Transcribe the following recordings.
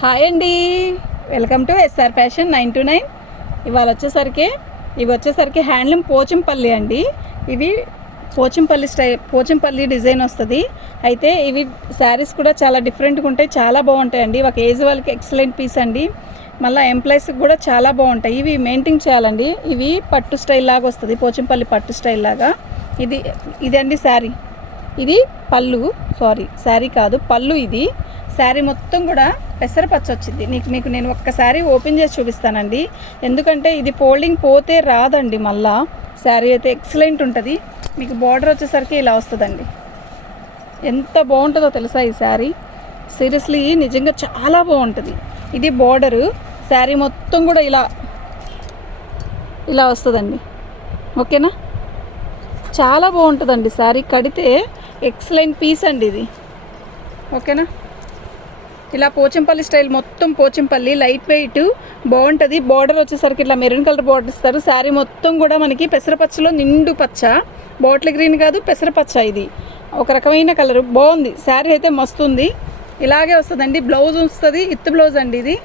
Hi అండి. Welcome to SR fashion nine to nine ఇవాళ వచ్చేసరికి ఇవి వచ్చేసరికి హ్యాండ్లూమ్ పోచంపల్లి అండి. ఇవి పోచంపల్లి స్టై పోచంపల్లి డిజైన్ వస్తుంది. అయితే ఇవి శారీస్ కూడా చాలా డిఫరెంట్గా ఉంటాయి చాలా బాగుంటాయండి ఒక ఏజ్ వాళ్ళకి ఎక్సలెంట్ పీస్ అండి. మళ్ళీ ఎంప్లాయీస్కి కూడా చాలా బాగుంటాయి. ఇవి మెయింటైన్ చేయాలండి. ఇవి పట్టు స్టైల్ లాగా వస్తుంది పోచంపల్లి పట్టు స్టైల్ లాగా. ఇది ఇదండి శారీ. ఇది పళ్ళు సారీ శారీ కాదు పళ్ళు ఇది. శారీ మొత్తం కూడా పెసరపచ్చ వచ్చింది. నీకు మీకు నేను ఒక్కసారి ఓపెన్ చేసి చూపిస్తానండి. ఎందుకంటే ఇది ఫోల్డింగ్ పోతే రాదండి మళ్ళా. శారీ అయితే ఎక్సలెంట్ ఉంటుంది. మీకు బార్డర్ వచ్చేసరికి ఇలా వస్తుందండి. ఎంత బాగుంటుందో తెలుసా ఈ శారీ? సీరియస్లీ నిజంగా చాలా బాగుంటుంది. ఇది బార్డరు. శారీ మొత్తం కూడా ఇలా ఇలా వస్తుందండి. ఓకేనా? చాలా బాగుంటుందండి శారీ. కడితే ఎక్సలెంట్ పీస్ అండి ఇది. ఓకేనా? ఇలా పోచంపల్లి స్టైల్ మొత్తం పోచంపల్లి లైట్ వెయిట్ బాగుంటుంది. బార్డర్ వచ్చేసరికి ఇట్లా మెరూన్ కలర్ బార్డర్ ఇస్తారు. శారీ మొత్తం కూడా మనకి పెసరపచ్చలో నిండు పచ్చ. బాటిల్ గ్రీన్ కాదు పెసరపచ్చ ఇది. ఒక రకమైన కలర్. బాగుంది. శారీ అయితే మస్తుంది ఇలాగే వస్తుందండి. బ్లౌజ్ వస్తుంది ఇత్తు బ్లౌజ్ అండి ఇది.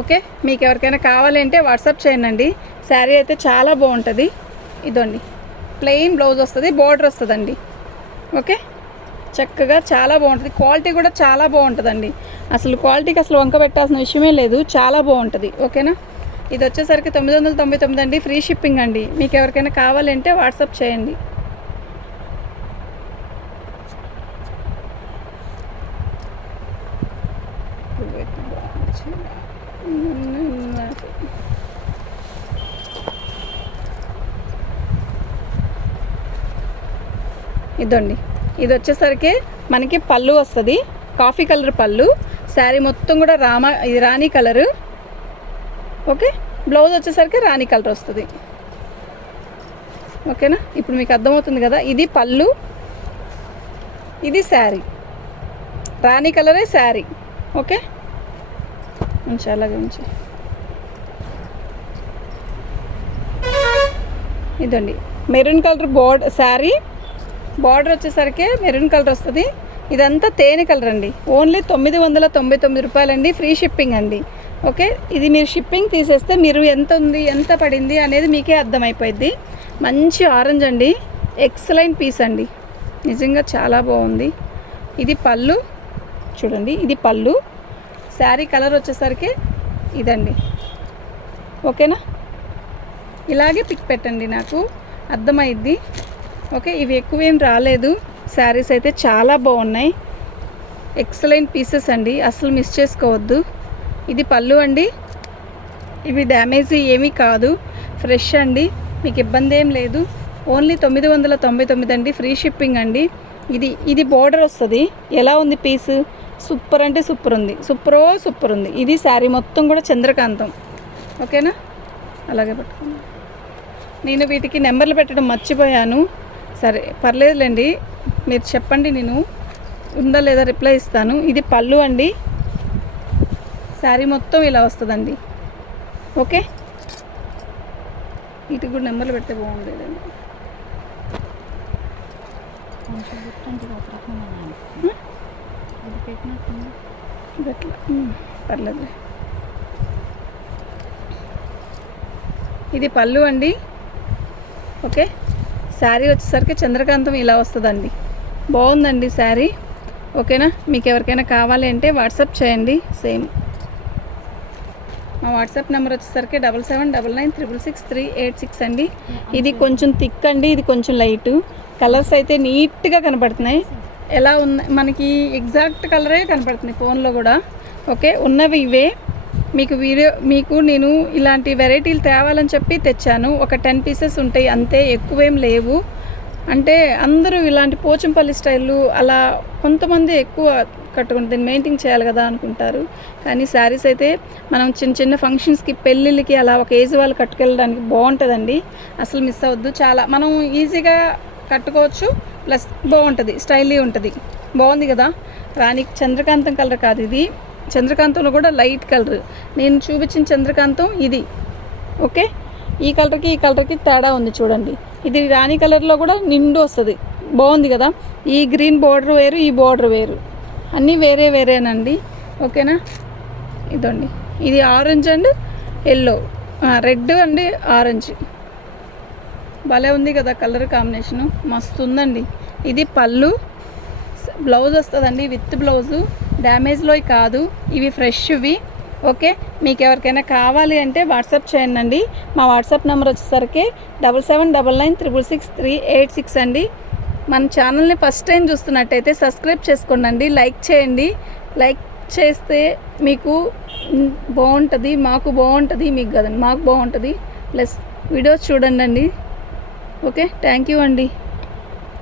ఓకే మీకు ఎవరికైనా కావాలి అంటే వాట్సాప్ చేయండి. శారీ అయితే చాలా బాగుంటుంది. ఇదండి. ప్లెయిన్ బ్లౌజ్ వస్తుంది. బార్డర్ వస్తుందండి. ఓకే చక్కగా చాలా బాగుంటుంది. క్వాలిటీ కూడా చాలా బాగుంటుందండి. అసలు క్వాలిటీకి అసలు వంక పెట్టాల్సిన విషయమే లేదు. చాలా బాగుంటుంది. ఓకేనా? ఇది వచ్చేసరికి తొమ్మిది వందల తొంభై తొమ్మిది అండి. ఫ్రీ షిప్పింగ్ అండి. మీకు ఎవరికైనా కావాలంటే వాట్సాప్ చేయండి. ఇదండి. ఇది వచ్చేసరికి మనకి పళ్ళు వస్తుంది. కాఫీ కలర్ పళ్ళు. శారీ మొత్తం కూడా రామ ఇది రాణి కలరు. ఓకే? బ్లౌజ్ వచ్చేసరికి రాణి కలర్ వస్తుంది. ఓకేనా? ఇప్పుడు మీకు అర్థమవుతుంది కదా ఇది పళ్ళు ఇది శారీ. రాణి కలరే శారీ. ఓకే? ఉంచి అలాగే ఉంచి. ఇదండి. Maroon colour board sari. Border వచ్చేసరికి మెరూన్ కలర్ వస్తుంది. ఇదంతా తేనె కలర్ అండి. ఓన్లీ తొమ్మిది వందల తొంభై తొమ్మిది రూపాయలండి. ఫ్రీ షిప్పింగ్ అండి. ఓకే? ఇది మీరు షిప్పింగ్ తీసేస్తే మీరు ఎంత ఉంది ఎంత పడింది అనేది మీకే అర్థమైపోయింది మంచి ఆరెంజ్ అండి. ఎక్సలెంట్ పీస్ అండి. నిజంగా చాలా బాగుంది. ఇది పళ్ళు. చూడండి ఇది పళ్ళు. శారీ కలర్ వచ్చేసరికి ఇదండి. ఓకేనా? ఇలాగే పిక్ పెట్టండి నాకు. అర్థమైద్ది. ఓకే ఇవి ఎక్కువేం రాలేదు. శారీస్ అయితే చాలా బాగున్నాయి. ఎక్సలెంట్ పీసెస్ అండి. అసలు మిస్ చేసుకోవద్దు. ఇది పళ్ళు అండి. ఇవి డ్యామేజ్ ఏమీ కాదు. ఫ్రెష్ అండి. మీకు ఇబ్బంది ఏం లేదు. ఓన్లీ తొమ్మిది వందల తొంభై తొమ్మిది అండి. ఫ్రీ షిప్పింగ్ అండి. ఇది ఇది బోర్డర్ వస్తుంది. ఎలా ఉంది పీస్ సూపర్ అంటే సూపర్ ఉంది. సూపరో సూపర్ ఉంది. ఇది శారీ మొత్తం కూడా చంద్రకాంతం. ఓకేనా అలాగే పట్టుకోండి నేను వీటికి నెంబర్లు పెట్టడం మర్చిపోయాను. సరే పర్లేదులేండి. మీరు చెప్పండి నేను. ఉందా లేదా రిప్లై ఇస్తాను. ఇది పళ్ళు అండి. శారీ మొత్తం ఇలా వస్తుందండి. ఓకే? వీటికి కూడా నెంబర్లు పెడితే బాగుండేదండి. పర్లేదులే. ఇది పళ్ళు అండి. ఓకే? శారీ వచ్చేసరికి చంద్రకాంతం ఇలా వస్తుందండి. బాగుందండి శారీ. ఓకేనా? మీకు ఎవరికైనా కావాలి అంటే వాట్సాప్ చేయండి. సేమ్. మా వాట్సాప్ నెంబర్ వచ్చేసరికి double seven double nine triple six three eight six అండి. ఇది కొంచెం థిక్ అండి ఇది కొంచెం లైట్. కలర్స్ అయితే నీట్గా కనపడుతున్నాయి. ఎలా ఉన్న మనకి ఎగ్జాక్ట్ కలరే కనపడుతుంది ఫోన్లో కూడా. ఓకే? ఉన్నవి ఇవే. మీకు వీడియో మీకు నేను ఇలాంటి వెరైటీలు తేవాలని చెప్పి తెచ్చాను. ఒక టెన్ పీసెస్ ఉంటాయి అంతే ఎక్కువేం లేవు. అంటే అందరూ ఇలాంటి పోచంపల్లి స్టైల్లు అలా కొంతమంది ఎక్కువ కట్టుకుని దీన్ని మెయింటైన్ చేయాలి కదా అనుకుంటారు. కానీ శారీస్ అయితే మనం చిన్న చిన్న ఫంక్షన్స్కి పెళ్ళిళ్ళకి అలా ఒక ఏజ్ వాళ్ళు కట్టుకెళ్ళడానికి బాగుంటుందండి. అసలు మిస్ అవ్వద్దు. చాలా మనం ఈజీగా కట్టుకోవచ్చు ప్లస్ బాగుంటుంది స్టైలీ ఉంటుంది. బాగుంది కదా? రాణి చంద్రకాంతం కలర్ కాదు ఇది. చంద్రకాంతంలో కూడా లైట్ కలర్. నేను చూపించిన చంద్రకాంతం ఇది. ఓకే? ఈ కలర్కి ఈ కలర్కి తేడా ఉంది చూడండి. ఇది రాణి కలర్లో కూడా నిండు వస్తుంది. బాగుంది కదా? ఈ గ్రీన్ బార్డర్ వేరు ఈ బార్డర్ వేరు. అన్నీ వేరే వేరేనండి. ఓకేనా? ఇదండి. ఇది ఆరెంజ్ అండ్ ఎల్లో. రెడ్ అండి ఆరెంజ్. భలే ఉంది కదా కలర్ కాంబినేషను. మస్తు ఉందండి ఇది పళ్ళు. బ్లౌజ్ వస్తుందండి విత్ బ్లౌజు. డ్యామేజ్లో కాదు ఇవి ఫ్రెష్వి. ఓకే? మీకు ఎవరికైనా కావాలి అంటే వాట్సాప్ చేయండి అండి మా వాట్సాప్ నెంబర్ వచ్చేసరికి double seven double nine triple six three eight six అండి. మన ఛానల్ని ఫస్ట్ టైం చూస్తున్నట్టయితే సబ్స్క్రైబ్ చేసుకోండి అండి లైక్ చేయండి. లైక్ చేస్తే మీకు బాగుంటుంది మాకు బాగుంటుంది మీకు కదండి మాకు బాగుంటుంది. ప్లస్ వీడియోస్ చూడండి అండి ఓకే? థ్యాంక్ యూ అండి.